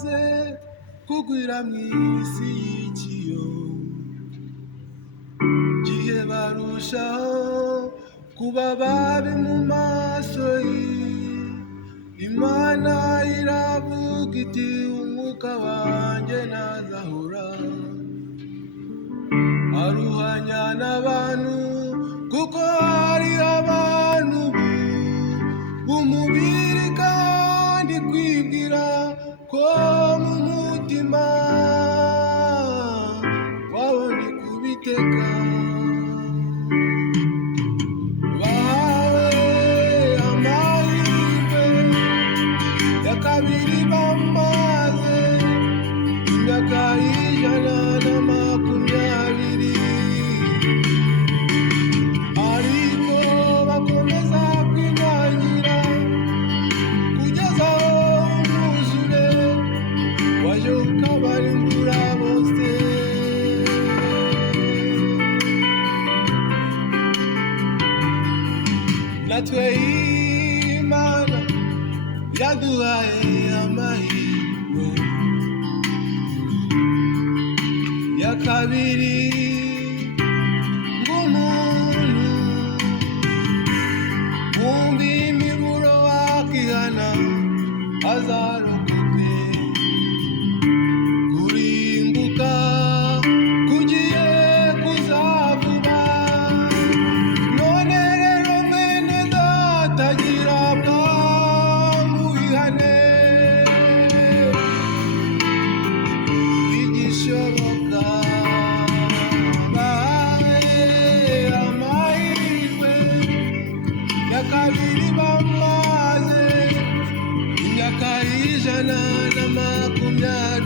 amaze kugwira mw'isi y'ikiyo, gihe barushaho kuba babi mu maso Imana iravuga iti umwuka wanjye ntazahora aruhanya n'abantu, kuko hari abantu b'umubiri kandi kwibwira ko mu mutima wabo ni kubiteka. Bahawe amahirwe ya kabiri, bamaze imyaka 120, ariko bakomeza kwinangira kugeza aho umwuzure waje ukabarimbura bose. Natwe Imana yaduhaye amahirwe ya kabiri ng'umuntu, wumva imiburo wakihana azarokoke. Kurimbuka kugiye kuzavuba, none rero mwene data gira bwangu wihane, igishoboka. Kabiri bamaze imyaka 120.